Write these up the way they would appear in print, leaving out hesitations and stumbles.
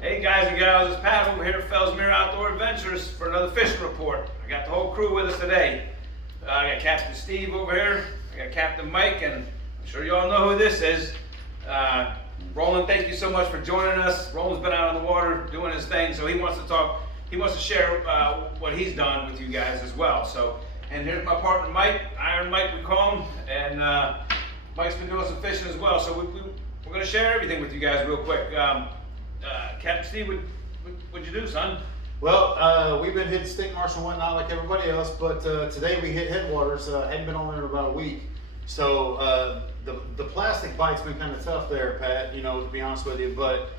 Hey guys and gals, it's Pat over here at Fellsmere Outdoor Adventures for another fishing report. I got the whole crew with us today. I got Captain Steve over here, I got Captain Mike, and I'm sure you all know who this is. Roland, thank you so much for joining us. Roland's been out on the water doing his thing, so he wants to share what he's done with you guys as well. So, and here's my partner Mike, Iron Mike we call him, and Mike's been doing some fishing as well. So we're going to share everything with you guys real quick. Captain Steve, what'd you do, son? Well, we've been hitting stink marsh and whatnot like everybody else, but today we hit headwaters. Hadn't been on there in about a week. So the plastic bite's been kind of tough there, Pat, you know, to be honest with you. But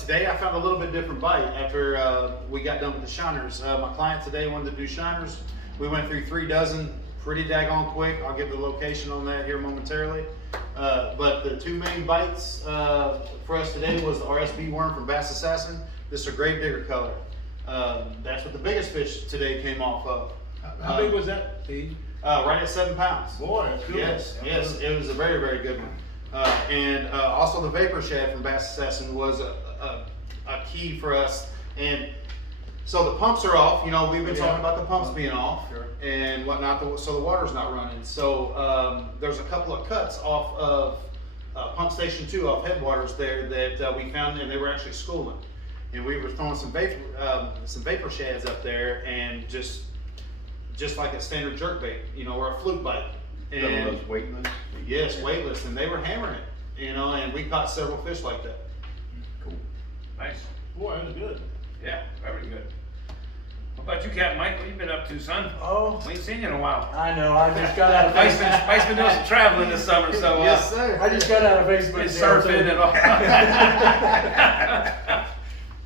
today I found a little bit different bite after we got done with the shiners. My client today wanted to do shiners. We went through 3 dozen pretty daggone quick. I'll give the location on that here momentarily. But the 2 main bites for us today was the RSB worm from Bass Assassin. This is a great bigger color. That's what the biggest fish today came off of. How big was that, Steve? Right at 7 pounds. Boy, that's good. Yes, it was a very, very good one. And also the vapor shad from Bass Assassin was a key for us. And so the pumps are off. You know, we've been talking about the pumps being off and whatnot, so the water's not running. So there's a couple of cuts off of pump station 2 off headwaters there that we found, and they were actually schooling. And we were throwing some vapor shads up there, and just like a standard jerk bait, you know, or a fluke bite. And those weightless? Yes, weightless, and they were hammering it, you know, and we caught several fish like that. Cool. Nice. Boy, that was good. Yeah, very good. What about you, Captain Mike? What you been up to, son? Oh, We ain't seen you in a while. I know. I just got out of Mike's Facebook. been doing some traveling this summer, so Yes, sir. I just got out of Facebook. been jail, surfing too. and all.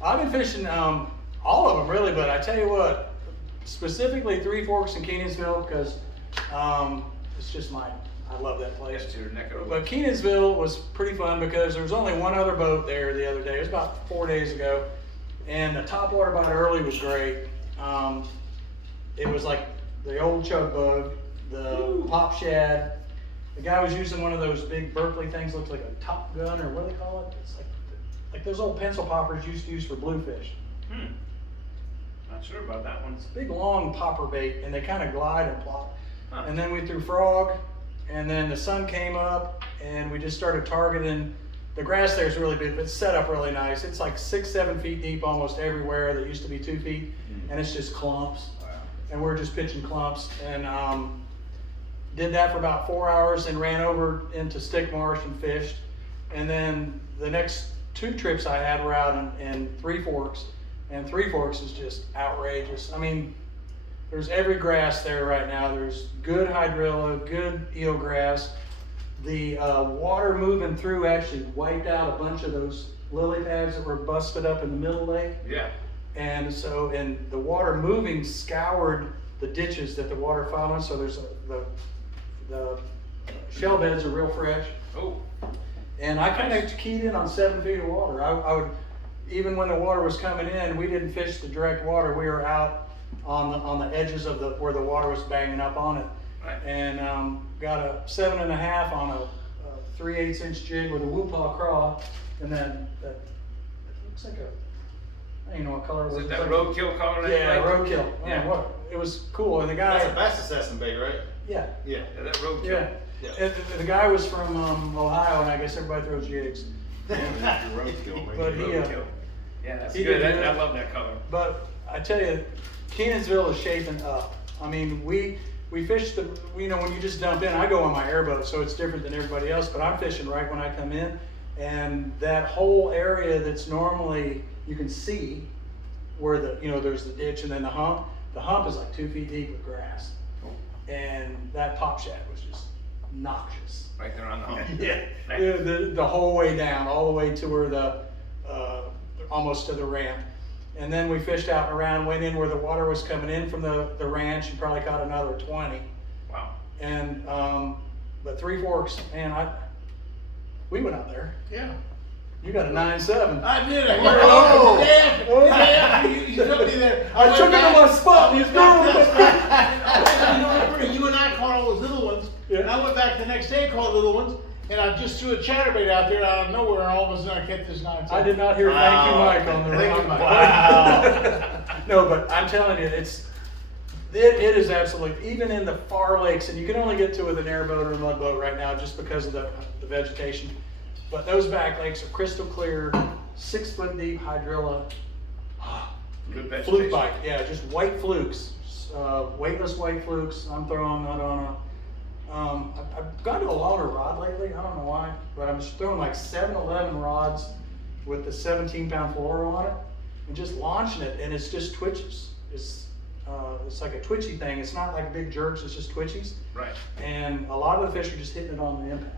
I've been fishing all of them really, but I tell you what, specifically Three Forks and Kenansville, because it's just mine. I love that place. Yes, your neck of the But Kenansville was pretty fun because there was only one other boat there the other day. It was about 4 days ago, and the topwater bite early was great. It was like the old chug bug, the pop shad. The guy was using one of those big Berkeley things, looks like a Top Gun, or what do they call it? It's like those old pencil poppers used to use for bluefish. Not sure about that one. It's a big long popper bait, and they kind of glide and plop. Huh. And then we threw frog, and then the sun came up, and we just started targeting. The grass there is really big, but it's set up really nice. It's like 6-7 feet deep almost everywhere. That used to be 2 feet, and it's just clumps. Wow. And we're just pitching clumps, and did that for about 4 hours, and ran over into Stick Marsh and fished. And then the next 2 trips I had were out in Three Forks, and Three Forks is just outrageous. I mean, there's every grass there right now. There's good hydrilla, good eelgrass. The water moving through actually wiped out a bunch of those lily pads that were busted up in the middle lake. Yeah. And so, and the water moving scoured the ditches that the water followed. So there's the shell beds are real fresh. Oh. And I kind of keyed in on 7 feet of water. I would, even when the water was coming in, we didn't fish the direct water. We were out on the edges of where the water was banging up on it. Right. And got a 7.5 on a 3/8 inch jig with a whoopah craw, and then that it looks like I don't even know what color it was. Is it that It's like- roadkill color? that you Yeah, like? roadkill. Oh, Yeah. what? It was cool, and the guy. That's a Bass Assassin bait, right? Yeah. Yeah. Yeah, that roadkill. Yeah. Yeah. And the guy was from Ohio, and I guess everybody throws jigs. Your roadkill, man. But he, Roadkill. Yeah, that's he good. did I good. love that color. But I tell you, Kenansville is shaping up. I mean, we fish you know, when you just dump in, I go on my airboat, so it's different than everybody else, but I'm fishing right when I come in. And that whole area that's normally, you can see where there's the ditch and then the hump is like 2 feet deep with grass. And that pop shad was just noxious. Right there on the hump. Yeah, Nice. the whole way down, all the way to where almost to the ramp. And then we fished out and around, went in where the water was coming in from the ranch, and probably caught another 20. Wow. And but Three Forks, man, we went out there. Yeah. You got a 9.7. I did. I Oh. yeah. You took me there. I took him to my spot. And he's gone. You and I caught all those little ones. Yeah. And I went back the next day and caught little ones. and I just threw a chatterbait out there out of nowhere, and all of a sudden I kept this 9 I did not hear thank you, Mike, on the Thank you, round. Mike. Wow. No, but I'm telling you, it is absolutely, even in the far lakes, and you can only get to it with an airboat or a mud boat right now just because of the vegetation. But those back lakes are crystal clear, 6 foot deep hydrilla. Good vegetation. Fluke bite, yeah, just white flukes, weightless white flukes. I'm throwing that on I've gone to a longer rod lately. I don't know why, but I'm just throwing like 7-11 rods with the 17-pound fluoro on it, and just launching it, and it's just twitches. It's like a twitchy thing. It's not like big jerks. It's just twitchies. Right. And a lot of the fish are just hitting it on the impact.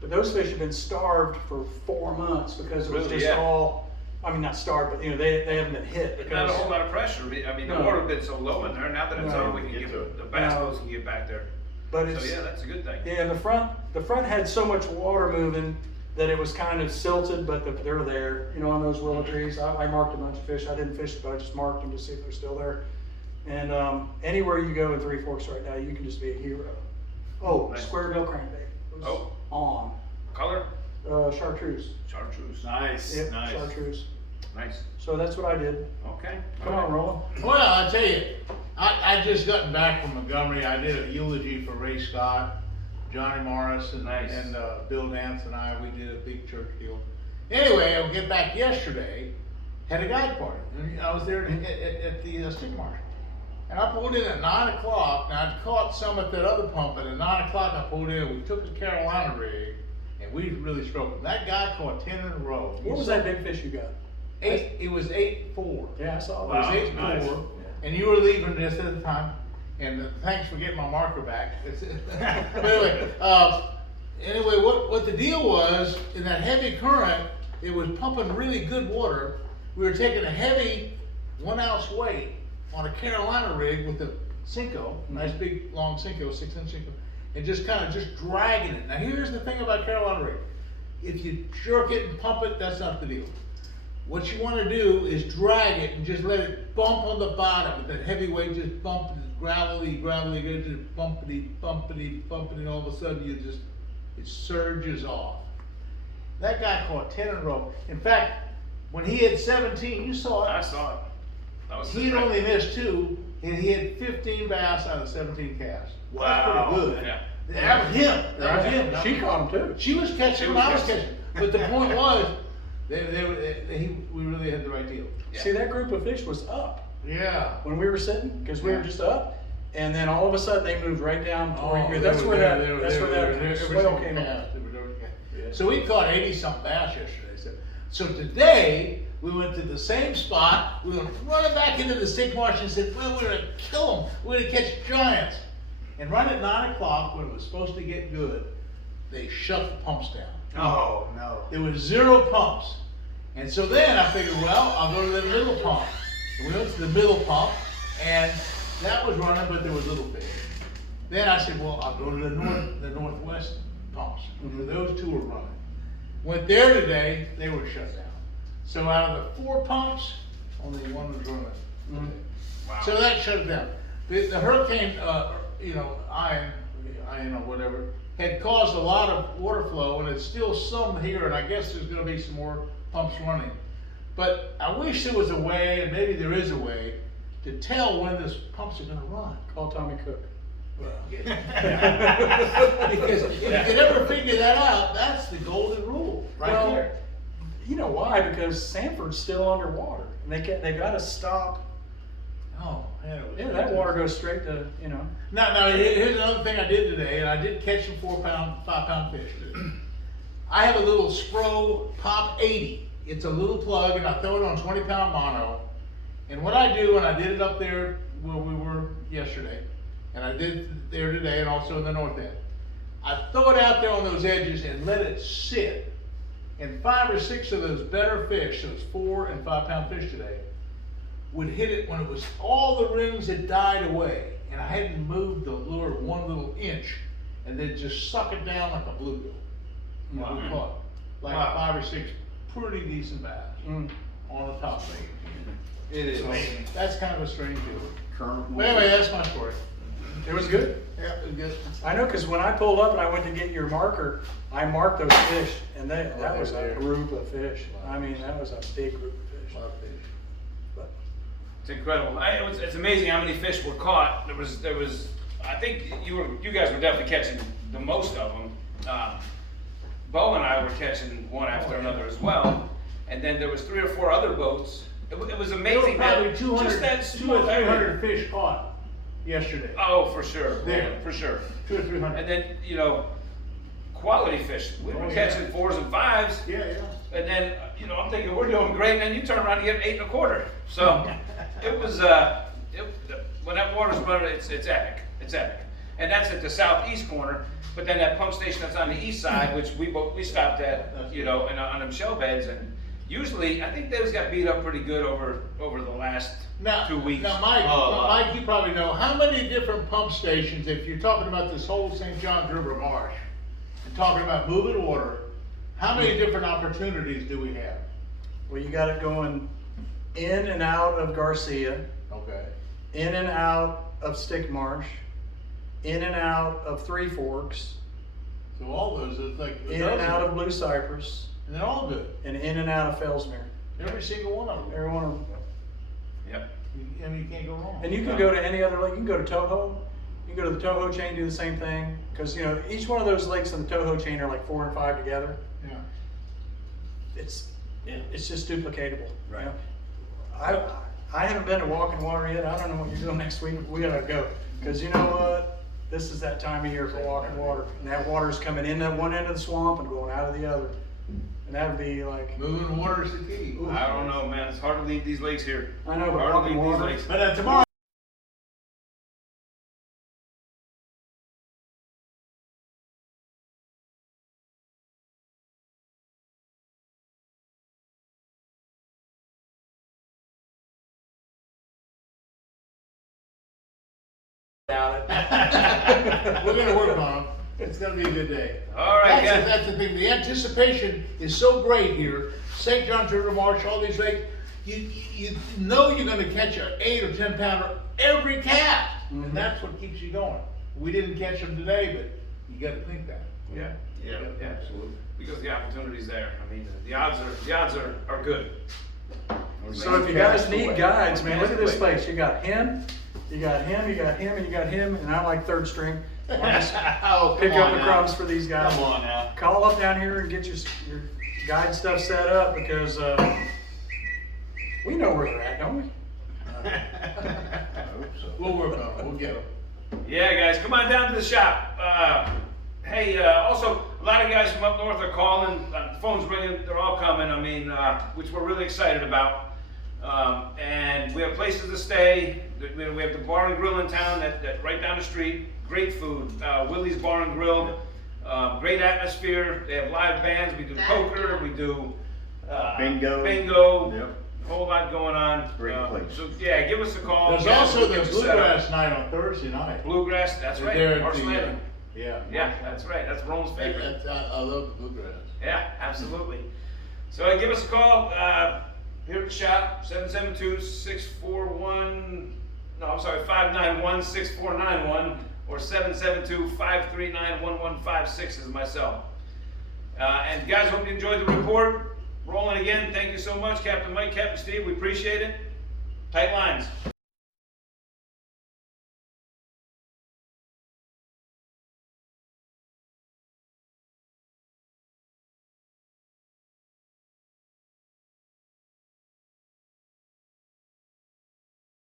But those fish have been starved for 4 months because it was Really, just yeah. all. I mean, not starved, but they haven't been hit because. Not a whole lot of pressure. I mean, the No. water's been so low in there. Now that it's No. on, we can get the bass boats can get back there. But So it's yeah, that's a good thing. yeah. And the front had so much water moving that it was kind of silted, but they're there. You know, on those willow trees. I marked a bunch of fish. I didn't fish it, but I just marked them to see if they're still there. And anywhere you go in Three Forks right now, you can just be a hero. Oh, Nice. square bill crankbait. It was Oh. on. Color? Chartreuse. Chartreuse. Nice, Yep, nice. chartreuse. Nice. So that's what I did. Okay. Come on, Roland. Well, I tell you, I just gotten back from Montgomery. I did a eulogy for Ray Scott, Johnny Morris, and, Nice. and Bill Nance and I. We did a big church deal. Anyway, I'll get back yesterday. Had a guide party. And I was there at the stick marsh. And I pulled in at 9 o'clock. Now I'd caught some at that other pump, but at 9 o'clock I pulled in. We took the Carolina rig, and we really struggled. That guy caught 10 in a row. What was that big fish you got? It was 8-4. Yeah, I saw It that. was Wow, 8-4, nice. and you were leaving just at the time. And thanks for getting my marker back. But anyway, what the deal was, in that heavy current, it was pumping really good water. We were taking a heavy 1 ounce weight on a Carolina rig with a Cinco, nice big long Cinco, 6-inch Cinco, and just kind of just dragging it. Now here's the thing about Carolina rig. If you jerk it and pump it, that's not the deal. What you want to do is drag it and just let it bump on the bottom. That heavy weight just bump, gravelly, just bumpity, and all of a sudden it surges off. That guy caught 10 in a row. In fact, when he had 17, you saw I it. saw it. That was He had only missed 2, and he had 15 bass out of 17 casts. Wow. That's pretty good. Yeah. That was him. That was him. She caught him too. She was catching She him, was I was catching. catching. But the point was, we really had the right deal. Yeah. See, that group of fish was up Yeah. when we were sitting because we were just up, and then all of a sudden they moved right down toward you. they That's were where there, that they were that's there, where they were that there, swell every came single up. cast, they were doing it. So we caught 80-something bass yesterday. So today, we went to the same spot, we went running back into the stick marsh and said, well, we're gonna kill them, we're gonna catch giants. And right at 9 o'clock, when it was supposed to get good, they shut the pumps down. Oh, no. There was 0 pumps. And so then I figured, well, I'll go to the middle pump. And we went to the middle pump, and that was running, but there was little fish. Then I said, well, I'll go to the northwest pumps. Those 2 were running. Went there today, they were shut down. So out of the 4 pumps, only 1 was running. Wow. So that shut it down. The hurricane, Ian or whatever, had caused a lot of water flow, and it's still some here, and I guess there's gonna be some more pumps running. But I wish there was a way, and maybe there is a way, to tell when those pumps are gonna run. Call Tommy Cook. Because if you could ever figure that out, that's the golden rule, right Well, there. You know why? Because Sanford's still underwater, and they got to stop. Oh, yeah. it was Yeah, that fantastic. water goes straight to Now, here's another thing I did today, and I did catch some 5-pound fish. I have a little Spro Pop 80. It's a little plug, and I throw it on 20-pound mono. And what I do, and I did it up there where we were yesterday, and I did there today, and also in the north end. I throw it out there on those edges and let it sit. And 5 or 6 of those better fish, those 4 and 5-pound fish today, would hit it when it was all the rings had died away, and I hadn't moved the lure 1 little inch, and then just suck it down like a bluegill. And Wow. we caught like Wow. 5 or 6 pretty decent bass on the top thing. It is. So that's kind of a strange deal. But anyway, that's my story. It was good. Yeah, it was good. I know, cause when I pulled up and I went to get your marker, I marked those fish, and that was a there. group of fish. I mean, that was a big group of fish. Love fish. But It's incredible. It's amazing how many fish were caught. There was. I think you guys were definitely catching the most of them. Bo and I were catching one after another as well. And then there was 3 or 4 other boats. It was There were amazing probably that 200, just that 200 small or area. 300 fish caught yesterday. Oh, for sure. There. For sure. 200 or 300. And then quality fish. We were Oh, catching yeah. 4s and 5s. Yeah, yeah. And then, I'm thinking we're doing great, and then you turn around and get 8 1/4. So it was, when that water's running, it's epic. It's epic. And that's at the southeast corner. But then that pump station that's on the east side, which we stopped at, and on them shell beds. And usually, I think those got beat up pretty good over the last 2 weeks. Now, Mike, Oh, Mike, you probably know, how many different pump stations, if you're talking about this whole St. Johns River Marsh, and talking about moving water, how many different opportunities do we have? well, you got it going in and out of Garcia, Okay. in and out of Stick Marsh, in and out of Three Forks, So all those, it's like, in and out of Blue Cypress, and they're all good, and in and out of Fellsmere. every single one of them. Every one of them. Yep. I mean, you can't go wrong. And you can go to any other lake. You can go to Toho. You can go to the Toho chain, do the same thing. Because each one of those lakes in the Toho chain are like 4 and 5 together. Yeah. It's just duplicatable. Right. I haven't been to Walking Water yet. I don't know what you're doing next week. We gotta go. Because you know what? This is that time of year for Walking Water. And that water's coming in at one end of the swamp and going out of the other. And that would be like, Moving water is the key. I don't know, man. It's hard to leave these lakes here. I know, but Hard to Walking leave these Water. lakes. But tomorrow. About it. We're gonna work on them. It's gonna be a good day. All right, guys. That's the thing. The anticipation is so great here. St. Johns River Marsh, all these lakes. You know you're gonna catch an 8 or 10 pounder every cast, Mhm. and that's what keeps you going. We didn't catch them today, but you got to think that. Yeah. Yeah. Yeah. Absolutely. Because the opportunity's there. I mean, the odds are good. So if you guys need guides, man, look at this place. You got him, you got him, you got him, and you got him, and I'm like third string. I'll just Oh, pick come up on the now. crumbs for these guys. Come on now. Call up down here and get your guide stuff set up because we know where they're at, don't we? We'll work on it. We'll get them. Yeah, guys, come on down to the shop. Hey, also, a lot of guys from up north are calling. The phone's ringing. They're all coming. I mean, which we're really excited about. And we have places to stay. We have the bar and grill in town that right down the street. Great food. Willie's Bar and Grill. Great atmosphere. They have live bands. We do poker. We do Bingo. Bingo. Yep. A whole lot going on. Great place. So yeah, give us a call. There's Guys, also we'll the get you set up. bluegrass night on Thursday night. Bluegrass. That's right. They're at Marsh the, Landing. Yeah. Yeah, that's right. That's Rome's favorite. I love the bluegrass. Yeah, absolutely. So give us a call here at the shop, 591-6491 or 772-539-1156 is myself. And guys, hope you enjoyed the report. Rolling again. Thank you so much, Captain Mike, Captain Steve. We appreciate it. Tight lines.